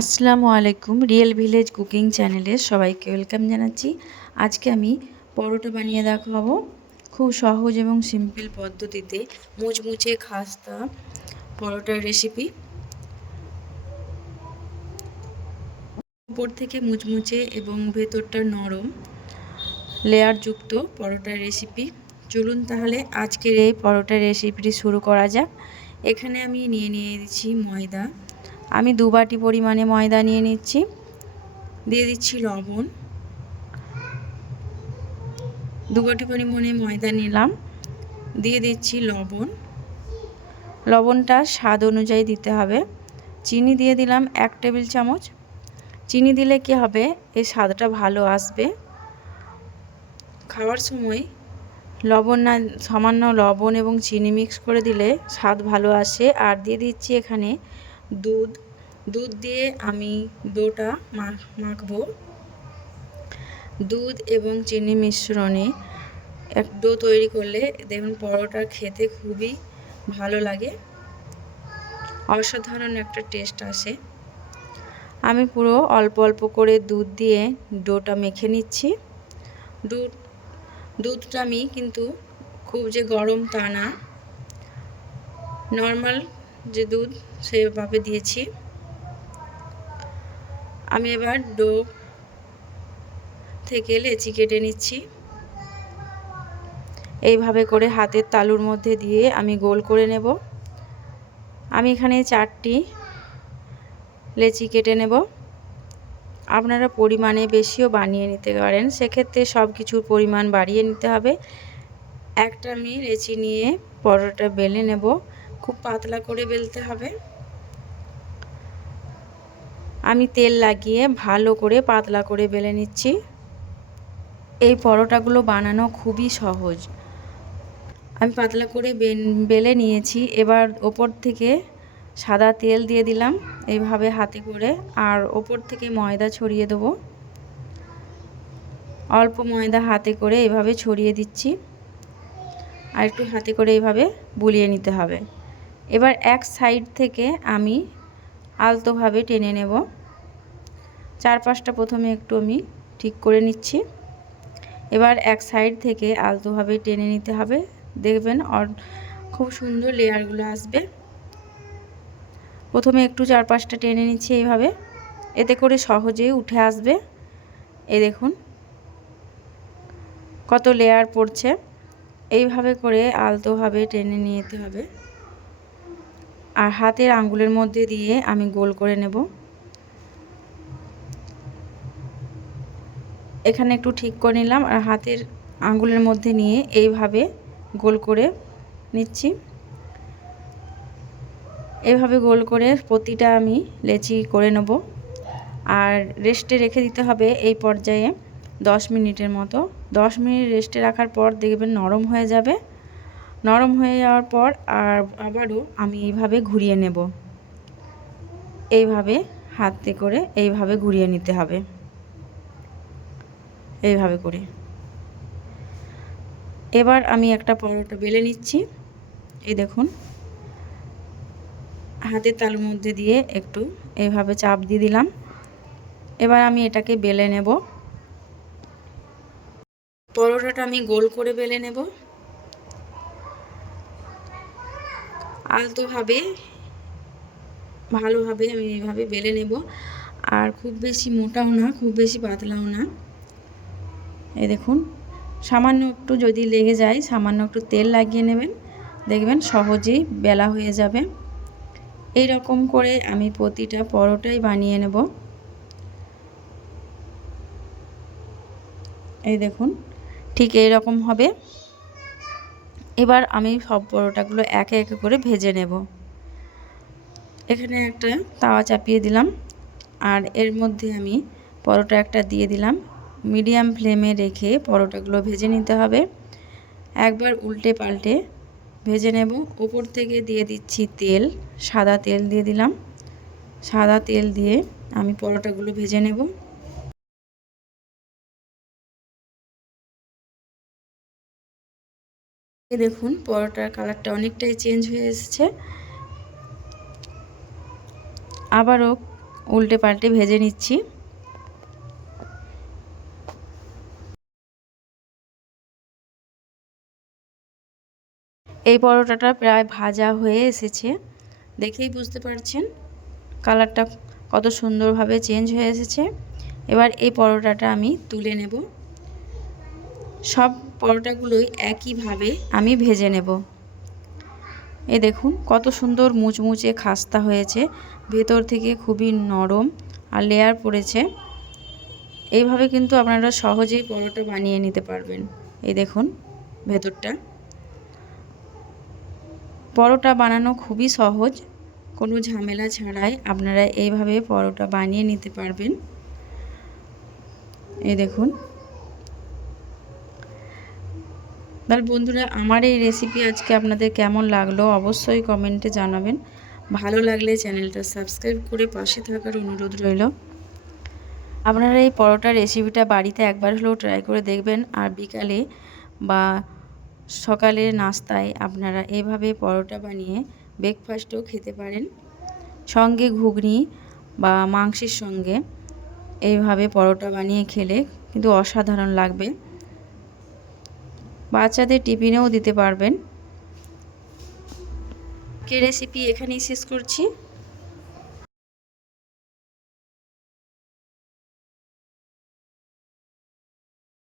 আসসালামু আলাইকুম। Real village cooking চ্যানেলে সবাইকে ওয়েলকাম জানাচ্ছি। আজকে আমি পরোটা বানিয়ে দেখাবো খুব সহজ এবং সিম্পল পদ্ধতিতে মুচমুচে খাস্তা পরোটার রেসিপি। উপর থেকে মুচমুচে এবং ভেতরটা নরম লেয়ারযুক্ত পরোটার রেসিপি। চলুন তাহলে আজকের এই পরোটার রেসিপিটি শুরু করা যাক। এখানে আমি নিয়ে দিচ্ছি ময়দা। আমি 2 বাটি পরিমাণে ময়দা নিয়ে নিচ্ছি। দিয়ে দিচ্ছি লবণ। 2 বাটি পরিমাণে ময়দা নিলাম। দিয়ে দিচ্ছি লবণ। লবণটা স্বাদ অনুযায়ী দিতে হবে। চিনি দিয়ে দিলাম 1 টেবিল চামচ। চিনি দিলে কি হবে, এর স্বাদটা ভালো আসবে। খাওয়ার সময় সামান্য লবণ এবং চিনি মিক্স করে দিলে স্বাদ ভালো আসে। আর দিয়ে দিচ্ছি এখানে দুধ দিয়ে আমি ডোটা মাখবো। দুধ এবং চিনি মিশ্রণে এক ডো তৈরি করলে দেখুন পরোটা খেতে খুবই ভালো লাগে, অসাধারণ একটা টেস্ট আসে। আমি পুরো অল্প অল্প করে দুধ দিয়ে ডোটা মেখে নিচ্ছি। দুধটা আমি কিন্তু খুব যে গরম তা না, নর্মাল যে দুধ সেভাবে দিয়েছি। আমি এবার ডো থেকে লেচি কেটে নিচ্ছি। এইভাবে করে হাতের তালুর মধ্যে দিয়ে আমি গোল করে নেব। আমি এখানে 4টি লেচি কেটে নেব। আপনারা পরিমাণে বেশিও বানিয়ে নিতে পারেন, সেক্ষেত্রে সব কিছুর পরিমাণ বাড়িয়ে নিতে হবে। একটা আমি লেচি নিয়ে পরোটা বেলে নেব। খুব পাতলা করে বেলতে হবে। আমি তেল লাগিয়ে ভালো করে পাতলা করে বেলে নিচ্ছি। এই পরোটাগুলো বানানো খুবই সহজ। আমি পাতলা করে বেলে নিয়েছি। এবার ওপর থেকে সাদা তেল দিয়ে দিলাম এইভাবে হাতে করে, আর ওপর থেকে ময়দা ছড়িয়ে দেবো। অল্প ময়দা হাতে করে এইভাবে ছড়িয়ে দিচ্ছি, আর একটু হাতে করে এইভাবে বুলিয়ে নিতে হবে। এবার এক সাইড থেকে আমি আলতোভাবে টেনে নেব। চারপাশটা প্রথমে একটু আমি ঠিক করে নিচ্ছি। এবার এক সাইড থেকে আলতোভাবে টেনে নিতে হবে। দেখবেন খুব সুন্দর লেয়ারগুলো আসবে। প্রথমে একটু চারপাশটা টেনে নিচ্ছি এইভাবে, এতে করে সহজেই উঠে আসবে। এই দেখুন কত লেয়ার পড়ছে। এইভাবে করে আলতোভাবে টেনে নিতে হবে, আর হাতের আঙ্গুলের মধ্যে দিয়ে আমি গোল করে নেব। এখানে একটু ঠিক করে নিলাম, আর হাতের আঙ্গুলের মধ্যে নিয়ে এইভাবে গোল করে নিচ্ছি। এইভাবে গোল করে প্রতিটা আমি লেচি করে নেব, আর রেস্টে রেখে দিতে হবে এই পর্যায়ে 10 মিনিটের মতো। 10 মিনিট রেস্টে রাখার পর দেখবেন নরম হয়ে যাবে। নরম হয়ে যাওয়ার পর আবারও আমি এইভাবে ঘুরিয়ে নেব। এইভাবে হাতে করে এইভাবে ঘুরিয়ে নিতে হবে। এইভাবে করে এবার আমি একটা পরোটা বেলে নিচ্ছি। এই দেখুন হাতের তালুর মধ্যে দিয়ে একটু এইভাবে চাপ দিয়ে দিলাম। এবার আমি এটাকে বেলে নেব। পরোটাটা আমি গোল করে বেলে নেব, আলতোভাবে ভালোভাবে আমি এইভাবে বেলে নেব। আর খুব বেশি মোটাও না, খুব বেশি পাতলাও না। এই দেখুন সামান্য একটু যদি লেগে যায়, সামান্য একটু তেল লাগিয়ে নেবেন, দেখবেন সহজেই বেলা হয়ে যাবে। এই রকম করে আমি প্রতিটা পরোটাই বানিয়ে নেব। এই দেখুন ঠিক এই রকম হবে। এবার আমি সব পরোটাগুলো একে একে করে ভেজে নেব। এখানে একটা তাওয়া চাপিয়ে দিলাম, আর এর মধ্যে আমি পরোটা একটা দিয়ে দিলাম। মিডিয়াম ফ্লেমে রেখে পরোটাগুলো ভেজে নিতে হবে। একবার উল্টে পাল্টে ভেজে নেব। উপর থেকে দিয়ে দিচ্ছি তেল, সাদা তেল দিয়ে দিলাম। সাদা তেল দিয়ে আমি পরোটাগুলো ভেজে নেব। দেখুন পরোটার কালারটা অনেকটাই চেঞ্জ হয়ে এসেছে। আবারও উল্টে পাল্টে ভেজে নিচ্ছি। এই পরোটাটা প্রায় ভাজা হয়ে এসেছে, দেখেই বুঝতে পারছেন কালারটা কত সুন্দরভাবে চেঞ্জ হয়ে এসেছে। এবার এই পরোটাটা আমি তুলে নেব। সব পরোটাগুলোই একইভাবে আমি ভেজে নেব। এই দেখুন কত সুন্দর মুচমুচে খাস্তা হয়েছে, ভেতর থেকে খুবই নরম আর লেয়ার পড়েছে। এইভাবে কিন্তু আপনারা সহজেই পরোটা বানিয়ে নিতে পারবেন। এই দেখুন ভেতরটা। পরোটা বানানো খুবই সহজ, কোনো ঝামেলা ছাড়াই আপনারা এইভাবে পরোটা বানিয়ে নিতে পারবেন। এই দেখুন। তাহলে বন্ধুরা, আমার এই রেসিপি আজকে আপনাদের কেমন লাগলো অবশ্যই কমেন্টে জানাবেন। ভালো লাগলে চ্যানেলটা সাবস্ক্রাইব করে পাশে থাকার অনুরোধ রইল। আপনারা এই পরোটার রেসিপিটা বাড়িতে একবার হলেও ট্রাই করে দেখবেন, আর বিকালে বা সকালের নাস্তায় আপনারা এভাবে পরোটা বানিয়ে ব্রেকফাস্টও খেতে পারেন। সঙ্গে ঘুগনি বা মাংসের সঙ্গে এইভাবে পরোটা বানিয়ে খেলে কিন্তু অসাধারণ লাগবে। বাচ্চাদের টিফিনেও দিতে পারবেন। রেসিপি এখানেই শেষ করছি।